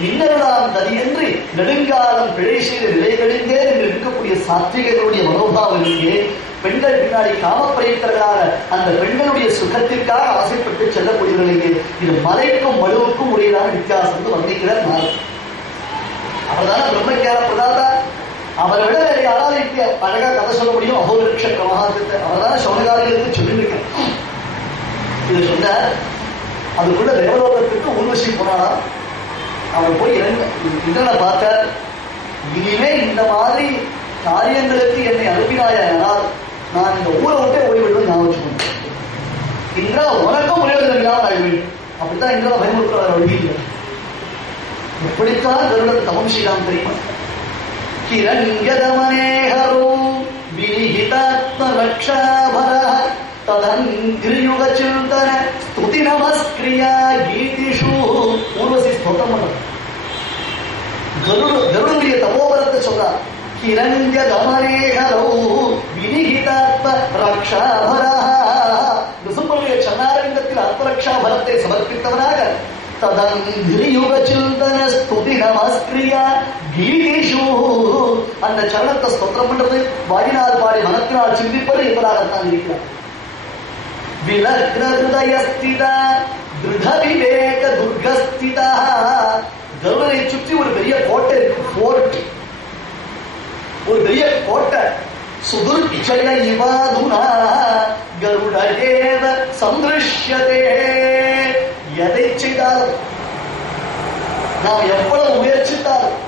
நின்னருளாம் தனியன்றி நெடுங்காலம் பிழை செய்த நிலைகளிலே என்று இருக்கக்கூடிய சாத்விகர்களுடைய மனோபாவம் இங்கே பெண்கள் பின்னாடி காமப்பிரயத்தர்களாக அந்த பெண்களுடைய சுகத்திற்காக ஆசைப்பட்டு செல்லக்கூடியவர்களுக்கு இது மலைக்கும் மழுவுக்கும் உடையதான வித்தியாசம் வர்ணிக்கிறார் நாள். அவர்தான பிரம்மஞான பிரதாதா. அவரை விட வேற யாராவது இப்ப அழகா கதை சொல்ல முடியும்? அகோரிக்ஷ பிரமாதத்தை அவர்தான சோனகாரிகளுக்கு சொல்லியிருக்க. இது சொன்ன அதுக்குள்ள தேவலோகத்துக்கு உன்வசி போனானா. அவர் போய் இந்திரனை பார்த்தார். இனிமே இந்த மாதிரி காரியங்களுக்கு என்னை அனுப்பினாயானால் நான் இந்த ஊரை விட்டே ஓடிவிடுவது நான் வச்சுக்கணும். இந்திரா உனக்கும் பிரயோஜனம் இல்லாமல் ஆகிவிடும். அப்படித்தான் இந்திரா பயமுறுத்துற வழி இல்லை. எப்படித்தான் கருடன் தவம் செய்யலாம் தெரியுமா? கிரண்யதமனேஹரோ வினிஹிதாத்மரக்ஷாபரஹ ததங்கிரியுக சிந்தன ஸ்துதி நமஸ்கிரியா கீதிஷு. ஊர்வசி ஸ்தோத்திரம் பண்ற கருடனுடைய தபோபலத்தை சொல்றார். கிரண்யதமனேஹரோ வினிஹிதாத்மரக்ஷாபரஹ. விசும்பனுடைய சன்னாரங்கத்தில் ஆத்மரக்ஷாபலத்தை சமர்ப்பித்தவனாக ததங்கிரியுக சிந்தன ஸ்துதி நமஸ்கிரியா கீதிஷு. அந்த சரணத்தை ஸ்தோத்திரம் பண்றது வாயினால் பாடி மனத்தினால் சிந்திப்பது என்பதாகத்தான் இருக்கிறார். விலக்னஹிருதயஸ்திதா திருட விவேக துர்கஸ்திதா. கருடனை சுற்றி ஒரு பெரிய கோட்டை இருக்கு. ஃபோர்ட், ஒரு பெரிய கோட்டை. சுதுர்ஜய இவாதுனா கருடேவ சந்திருஷ்யதே. எதை செய்தாலும் நாம் எவ்வளவு முயற்சித்தாலும்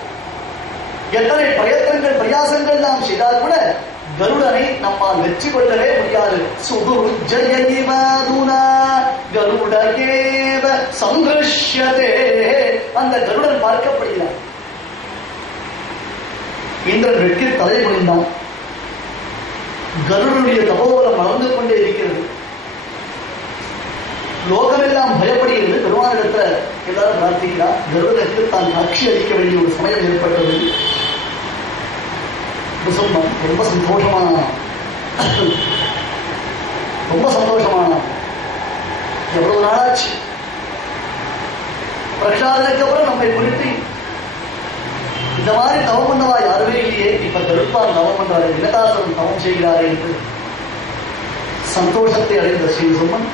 எத்தனை பிரயத்தனங்கள் பிரயாசங்கள் நாம் செய்தால் கூட கருடனை நம்மால் வெற்றி கொள்ளவே முடியாது. சுதுர்ஜயீவாதுனா கருடேவ சந்திருஷ்யதே. அந்த கருடன் பார்க்கப்படுகிறார். இந்திரன் வெற்றி தலை குனிந்தான். கருடனுடைய தபோபலம் வளர்ந்து கொண்டே இருக்கிறது. லோகமெல்லாம் பயப்படுகிறது. பெருமானிடத்துல எல்லாரும் பிரார்த்திக்கிறார். கருடனுக்கு தான் காட்சி அளிக்க வேண்டிய ஒரு சமயம் ஏற்பட்டது. ரொம்ப சந்தோஷமான எவ்வளவு நாளாச்சு பிரகலாதனுக்கு அப்புறம் நம்மை குறித்து இந்த மாதிரி தவம் பண்ணவா யாருமே இல்லையே. இப்ப கருப்பான் தவம் பண்றாரு, வினதாசன் தவம் செய்கிறாரே என்று சந்தோஷத்தை அடைந்த ஸ்ரீசுமன்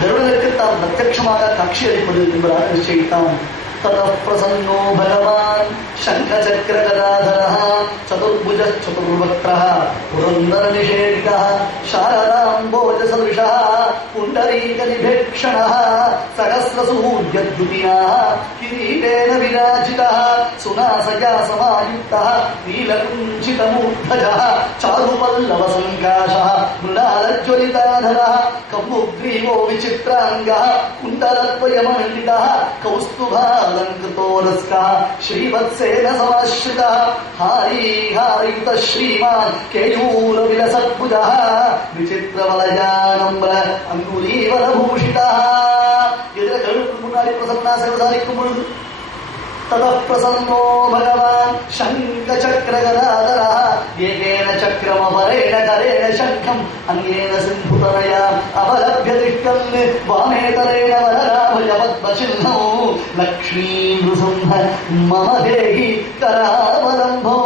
கருடனுக்கு தான் பிரத்யட்சமாக காட்சி அளிப்பது என்பதாக நிச்சயித்தான். ततः प्रसन्नो भगवान् शङ्खचक्रगदाधरः चतुर्भुजः चतुर्वक्त्रः पुरन्दरनिषेवितः शारदाम्बोजसदृशः पुण्डरीकनिभेक्षणः सहस्रसूर्यद्युतिनः किरीटेन विराजितः सुनासया समायुक्तः नीलकुञ्चितमूर्धजः चारुपल्लवसङ्काशः मृणालज्वलिताधरः कम्बुग्रीवो विचित्राङ्गः कुण्डलद्वयमण्डितः कौस्तुभालङ्कृतोरस्कः श्रीवत्सेन समाश्रितः हारीहारयुतः श्रीमान् केयूरविलसद्भुजः विचित्रवलयानम्र अङ्गुलीवलभूषितः. எதிர கழுவுக்கு முன்னாடி பிரசன்னா சேவசாரிக்கும் பொழுது ततः प्रसन्नो भगवान् शङ्खचक्रगदाधरः एकेन चक्रमपरेण करेण शङ्खम् अन्येन सिन्धुतनया अवलभ्य तिष्ठन् वामेतरेण वरराभयपद्मचिह्नौ लक्ष्मीनृसिंह मम देहि करावलम्बौ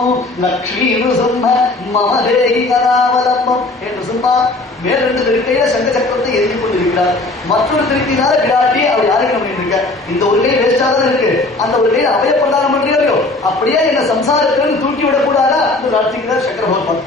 लक्ष्मीनृसिंह मम देहि करावलम्बम्. हे नृसिंहा மேல் ரெண்டு திருக்கையில சங்க சக்கரத்தை எரிந்து கொண்டிருக்கிறார். மற்றொரு திருக்கினால விராட்டி அவர் யாருக்கு பண்ணிட்டு இருக்க. இந்த ஒரு கை வேஸ்டாக தான் இருக்கு. அந்த ஒரு கை அபயப்பிரதானம் பண்றீங்களோ அப்படியே என்ன சம்சாரத்திலிருந்து தூக்கி விடக்கூடாதா என்று பிரார்த்திக்கிறார் சக்கர பகவான்.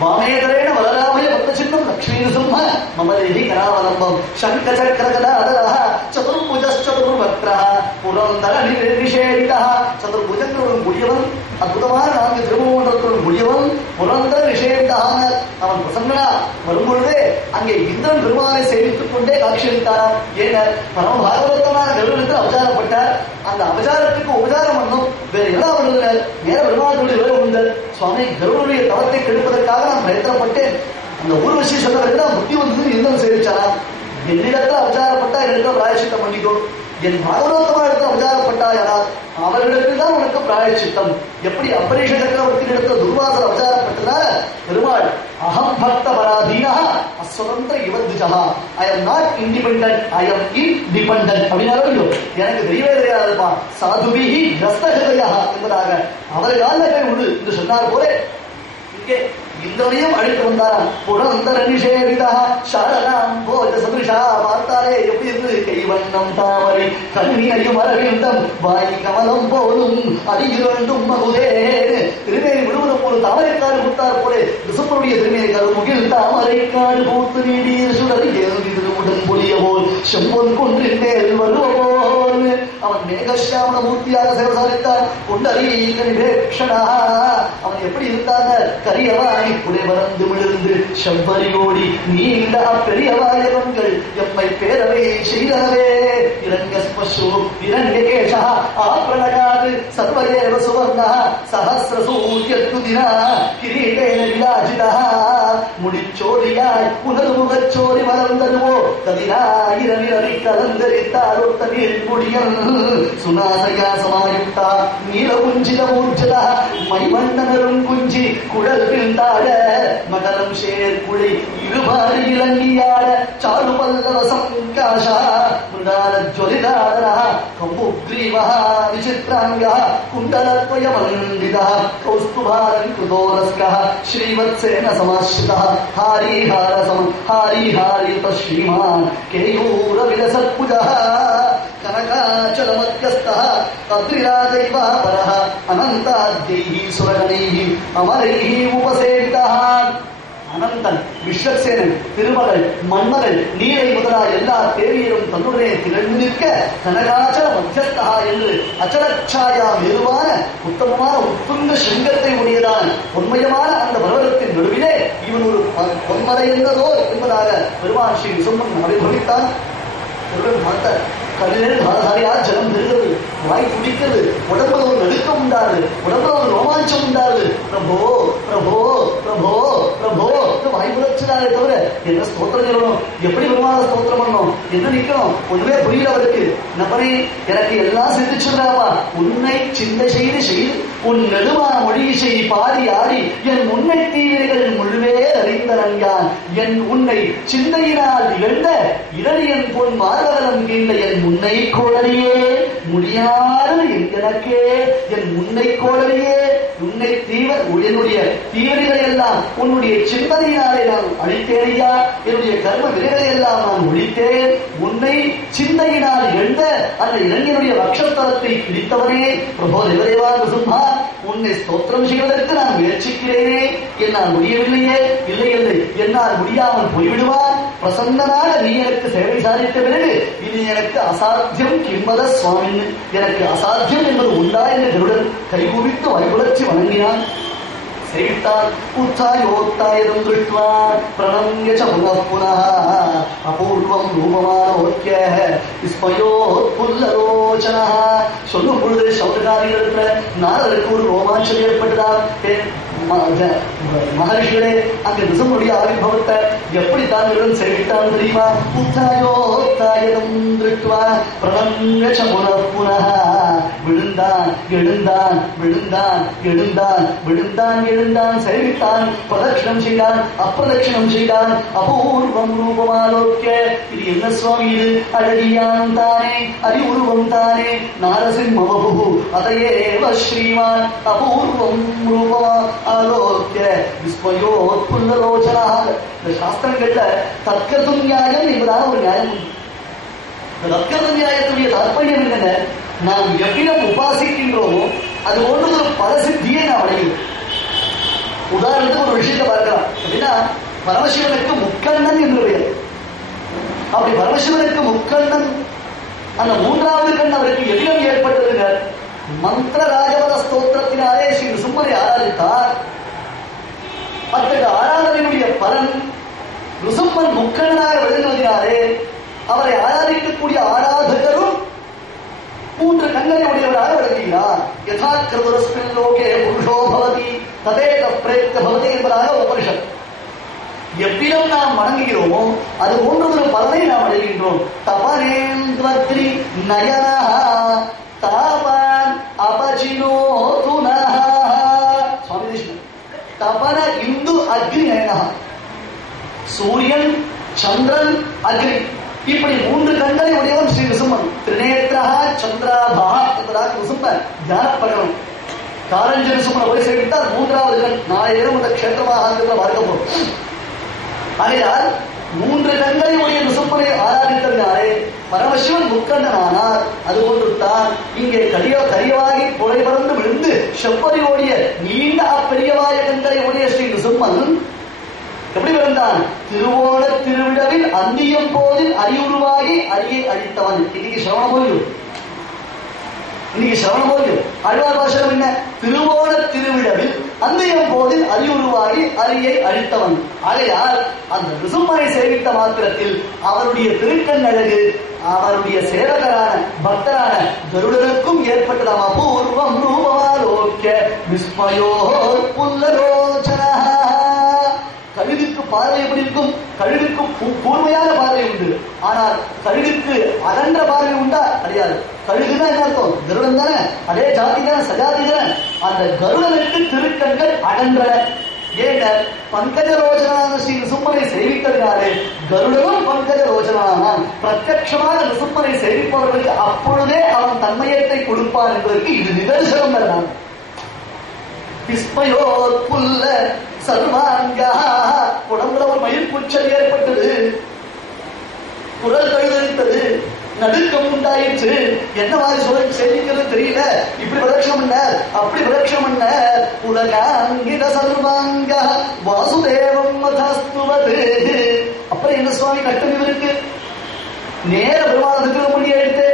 வாமேதரேன வலராபய பத்மசின்னம் லக்ஷ்மீநுசிம்ஹ மம தேஹி கராவலம்பம் சங்கசக்கரகதாதரஹ சதுர்புஜஸ்சதுர்வக்ரஹ புரந்தர நிஷேவிதஹ. சதுர்புஜங்களுடன் கூடியவன், அற்புதமான 4 திருமுகங்களுடன் கூடியவன், புரந்தர நிஷேவிதஹான அவன் பிரசன்னா வரும்பொழுதே அங்கே இந்திரன் பெருமானை சேவித்துக் கொண்டே காட்சியளித்தாராம். ஏன பரம பாகவதமான கருடனுக்கு அவதாரப்பட்டார். அந்த அவதாரத்துக்கு உபச்சாரம் பண்ணும் வேற என்ன பண்ணுங்க நேர பெருமாளுடைய வேலை உண்டல். சுவாமி கருடனுடைய தவத்தை கெடுப்பதற்காக நான் பிரயத்தனப்பட்டேன். அந்த ஊர்வசி சொன்னதற்கு தான் புத்தி வந்து இந்திரன் சேவிச்சாரா. என்னிடத்துல அவதாரப்பட்டா என்னிடம் பிராயசித்தம் பண்ணிக்கோ. என் பாகவதோத்தமானத்தில் அவதாரப்பட்டாயானால் அவர்களுக்கு தான் உனக்கு பிராயச்சித்தம். எப்படி அம்பரீஷ சக்கரவர்த்தி இடத்துல துர்வாசர் அவதாரப்பட்டதால பெருமாள் அகம் பக்த பராதீனா அஸ்வதந்திர யுவத்விஜா, I am not independent, I am independent அப்படின்னாலும் எனக்கு தெரியவே தெரியாதுப்பா, சாதுபிஹி கிரஸ்தஹதயா என்பதாக அவர்கள் உண்டு என்று சொன்னார் போல இங்கே இந்திரனையும் அழைத்து வந்தாராம். புரந்தர நிஷேவிதா சாரதாம் போஜ சதுஷா, பார்த்தாலே எப்படி இருந்து கைவண்ணம் தாமரை கண்ணியையும் அரவிந்தம் வாய் கமலம் போலும் அதிகிரண்டும் மகுதே. திருமேனி முழுவதும் ஒரு தாமரைக்காடு கொடுத்தார் போலே ரிசுப்பனுடைய திருமேனிக்காடு முகில் தாமரைக்காடு பூத்து நீடிய சுடர் உடன் பொலிய போல் செம்பொன் கொன்றின் மேல் வருவோல். அவன் மேகசியாமன மூர்த்தியாக சேவசாரித்தான். கொண்டரீகணா அவன் எப்படி இருந்தாங்க, கரியவாய் புடைவரந்து விழுந்து செவ்வரியோடி நீண்ட அப்பெரியவாயவன்கள் எம்மை பேரவை செய்தனவே. இரண்ய ஸ்பர்ஷோ இரண்ய கேஷா ஆப்ரணகாது சர்வயேவ சுவர்ணா சஹஸ்ர சூரியத்துதினா கிரீடேன விலாஜிதா. முடிச்சோரியாய் புனல் முகச்சோரி மலர்ந்ததுவோ கதிராயிரவிரவி கலந்தரித்தார் ஒத்த நீர் முடியல் சுனாசயா சமாயுக்தா நீல குஞ்சித மூர்ஜதா மைவண்ணனரும் குஞ்சி குழல் பிழ்ந்தாட மகரம் சேர்குழை இருபாறு இளங்கியாட சாரு பல்லவசம் காஷா முண்டார ஜொலிதாரா கம்புக்ரீவா விசித்ராங்கா குண்டலத்வய மண்டிதா கௌஸ்துபாரன் கிருதோரஸ்கா ஸ்ரீவத்சேன சமாஸ்ரிதா ஹாரிஹாரசம் ஹாரிஹாரித ஸ்ரீமான் கேயூர விலசத்புஜா கனகாச்சலமத்யஸ்தः அத்ரிராஜைவ பரः அனந்தாத்யைः சுரகணைः அமரைः உபசேவிதः. அனந்தன், விஸ்வக்சேனன், திருமகள், மன்மகள், நீரை முதலாய் எல்லா தேவியரும் தன்னுடனே திகழ்ந்து நிற்க கனகாச்சல மத்தியஸ்தா என்று அச்சலச்சாயா மெதுவான உத்தமமான உத்துங்க சிங்கத்தை உடையதான உண்மையமான அந்த பர்வதத்தின் நடுவிலே இவன் ஒரு பொன்மலை என்னதோ என்பதாக பெருமான் ஸ்ரீ விசும்பன் அபிபவித்தான். மாட்டார் கண்ணில் தாரதாரியா ஜலம் பெறுகிறது, வாய் துடிக்கிறது, உடம்புல ஒரு நடுக்கம் உண்டாது, உடம்புல ஒரு ரோமாஞ்சம் உண்டாது. பிரபோ பிரபோ பிரபோ பிரபோ வாய் புலச்சினாரே தவிர என்ன ஸ்தோத்திரம் சொல்லணும், எப்படி பெருமான ஸ்தோத்திரம் பண்ணணும், என்ன நிக்கணும் ஒண்ணுமே புரியல அவருக்கு. நபரே எனக்கு எல்லாம் சிந்திச்சுடாப்பா, உன்னை சிந்தை செய்து செய்து உன் நெடுமான மொழியிசை பாடி ஆடி என் உன்னை தீவிரைகள் முழுவே அறிந்தரங்கான். என் உன்னை சிந்தையினால் நிகழ்ந்த இரணியன் பொன் மாதவரம் கீழ என் முன்னை கோடலியே முடியாது எனக்கே, என் முன்னை கோடலியே உன்னை என்னுடைய தீவிரைகளை எல்லாம் உன்னுடைய சிந்தனையினாலே நான் அழித்தேனையா, என்னுடைய கர்ம விரைகளை எல்லாம் நான் ஒழித்தேன். உன்னை சிந்தையினால் எழுந்த அந்த இளைஞனுடைய வக்ஷத்தலத்தை பிடித்தவனே பிரபோ தேவதேவா சும்மா, உன்னை ஸ்தோத்திரம் செய்வதற்கு நான் முயற்சிக்கிறேனே, என்னால் முடியவில்லையே. இல்லை இல்லை, என்னால் முடியாமல் போய்விடுவான். பிரசன்னனாக நீ எனக்கு சேவை சாதித்த பிறகு இது எனக்கு அசாத்தியம் கிம்பத சுவாமி, எனக்கு அசாத்தியம் என்பது உண்டா என்று கருடன் கைகுவித்து வைகுலச்சி வணங்கினான். சேவித்தார் உத்தாயோத்தாயம் திருஷ்டுவா பிரணம்ய ச புனః புனः அபூர்வம் ரூபமானோத்ய விஸ்மயோத்புல்லலோச்சனः. சொல்லும் பொழுது சௌதகாரிகளுக்கு நாரதற்கு ஒரு ரோமாஞ்சம் ஏற்பட்டதால், மகர்ஷிகளே அங்கு நிசமுடைய ஆவிர்பவத்தை எப்படி தாங்களுடன் சேவித்தான் தெரியுமா? உத்தாயோத்தாயம் திருஷ்டுவா பிரணம்ய ச புனః புனः விழுந்தான் எழுந்தான் விழுந்தான் எழுந்தான் விழுந்தான் எழுந்தான் சேவித்தான், பிரதட்சிணம் செய்தான் அப்பிரதட்சிணம் செய்தான். அபூர்வம் ரூபமாலோக்கிய இது என்ன சுவாமி, இது அழகியான் தானே அறிவுருவம் தானே நாரசிம்மபு அதையேவ ஸ்ரீமான் அபூர்வம் ரூபமா ஆலோக்கிய விஸ்மயோத்புல்லலோச்சனாக. இந்த சாஸ்திரங்கள்ல தர்க்கது நியாயம் என்பதாக ஒரு நியாயம் உண்டு. இந்த தர்க்கது நியாயத்துடைய தாற்பயம் என்னென்ன, நாம் எவ்விடம் உபாசிக்கின்றோமோ அது ஒன்று ஒரு பரசித்தியை நாம் அடையும். உதாரணத்துக்கு ஒரு விஷயத்தை பார்க்கலாம் அப்படின்னா, பரமசிவனுக்கு முக்கண்ணன் என்று பெயர். அப்படி பரமசிவனுக்கு முக்கண்ணன், அந்த மூன்றாவது கண் அவருக்கு எவ்விடம் ஏற்பட்டதுங்க, மந்திர ராஜபத ஸ்தோத்திரத்தினாலே ஸ்ரீ நிசும்மனை ஆராதித்தார். அத்தகைய ஆராதனையுடைய பலன் நிசும்மன் முக்கண்ணனாக விளங்குவதினாலே அவரை ஆராதிக்கக்கூடிய ஆராதகரும் மூன்று கண்களை உடையவராக விளங்குகிறார். யதா கிருதரஸ்மின் லோகே புருஷோ பவதி ததேக பிரேத்த பவதி என்பதாக உபனிஷத். எவ்விதம் நாம் வணங்குகிறோமோ அது போன்ற ஒரு பலனை நாம் அடைகின்றோம். தபனேந்திரி நயனா தாபான் அபஜினோ துனா. சுவாமி கிருஷ்ணன் தபன இந்து அக்னி நயனா, சூரியன் சந்திரன் அக்னி, இப்படி 3 கண்களை உடையவன் ஸ்ரீ நிருசிம்மன். திரிநேத்ரா சந்திராபா என்பதாக நிருசிம்மன் தியான பிரகடனம். காரஞ்ச நிருசிம்மனை போய் சேர்த்தால் 3வது கண். நாளைய இந்த கஷேத்திரமாக பார்க்க போறோம். ஆகையால் 3 கண்களை உடைய நிருசிம்மனை ஆராதித்ததினாலே பரமசிவன் முக்கண்ணனானார். அதுபோன்று தான் இங்கே கரியவாகி புலை பறந்து விழுந்து செப்பரியோடைய நீண்ட அப்பெரியவாய கண்களை உடைய ஸ்ரீ நிருசிம்மன் எப்படி பிறந்தான்? திருவோண திருவிழாவில் அந்தியம் போதில் அறிவுருவாகி அரியை அழித்தவன். இன்னைக்கு சரவண போதில் அழ்வார் பாஷனம் என்ன? திருவோண திருவிழாவில் அந்தியம் போதில் அறிவுருவாகி அரியை அழித்தவன். ஆகையால் அந்த நிருசிம்மனை சேவித்த மாத்திரத்தில் அவருடைய திருக்கண் அழகு அவருடைய சேவகரான பக்தரான கருடனுக்கும் ஏற்பட்டதாம். அபூர்வம் ரூபமாலோக்கிய விஸ்மயோ புல்லரோச்சனா. கழுகுக்கு பார்வை எப்படி இருக்கும்? கழுகுக்கு கூர்மையான பார்வை உண்டு. ஆனால் கழுகுக்கு அகன்ற பார்வை உண்டா? கிடையாது. கழுகுதான் என்ன அர்த்தம்? கருடன் தானே, அதே ஜாதி தானே, சஜாதி தானே. அந்த கருடனுக்கு திருக்கண்கள் அகன்றன. ஏன பங்கஜ ரோஜனான ஸ்ரீ நிருசிம்மனை சேவித்ததினாலே கருடனும் பங்கஜ ரோஜனானான். பிரத்யட்சமாக நிருசிம்மனை சேவிப்பவர்களுக்கு அப்பொழுதே அவன் தன்மையத்தை கொடுப்பான் என்பதற்கு இது நிதர்சனம் தான். விஸ்மயோர் புல்ல சர்வாங்கா. உடம்புல ஒரு மயில் புச்சல் ஏற்பட்டது, குரல் கழுதளித்தது, நடுக்கம் உண்டாயிற்று. என்ன மாதிரி சொல்ல சேவிக்கிறது தெரியல. இப்படி பிரதட்சணம் பண்ண, அப்படி பிரதட்சணம் பண்ண. உலகாங்கித சர்வாங்க வாசுதேவம் மதாஸ்துவது. அப்புறம் என்ன சுவாமி கட்டம் இவருக்கு? நேர பெருமானத்துக்கு முடிய எடுத்து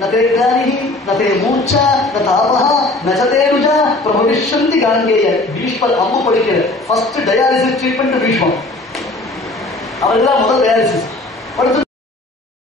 நதே ஞானி நதே மூச்சா நதாபா நஜதேருஜா பிரபவிஷ்யந்தி காங்கேய. பீஷ்மர் அம்பு படிக்கிற ஃபர்ஸ்ட் டயாலிசிஸ் ட்ரீட்மெண்ட் பீஷ்மம். அவர்கள்தான் முதல் டயாலிசிஸ். அடுத்து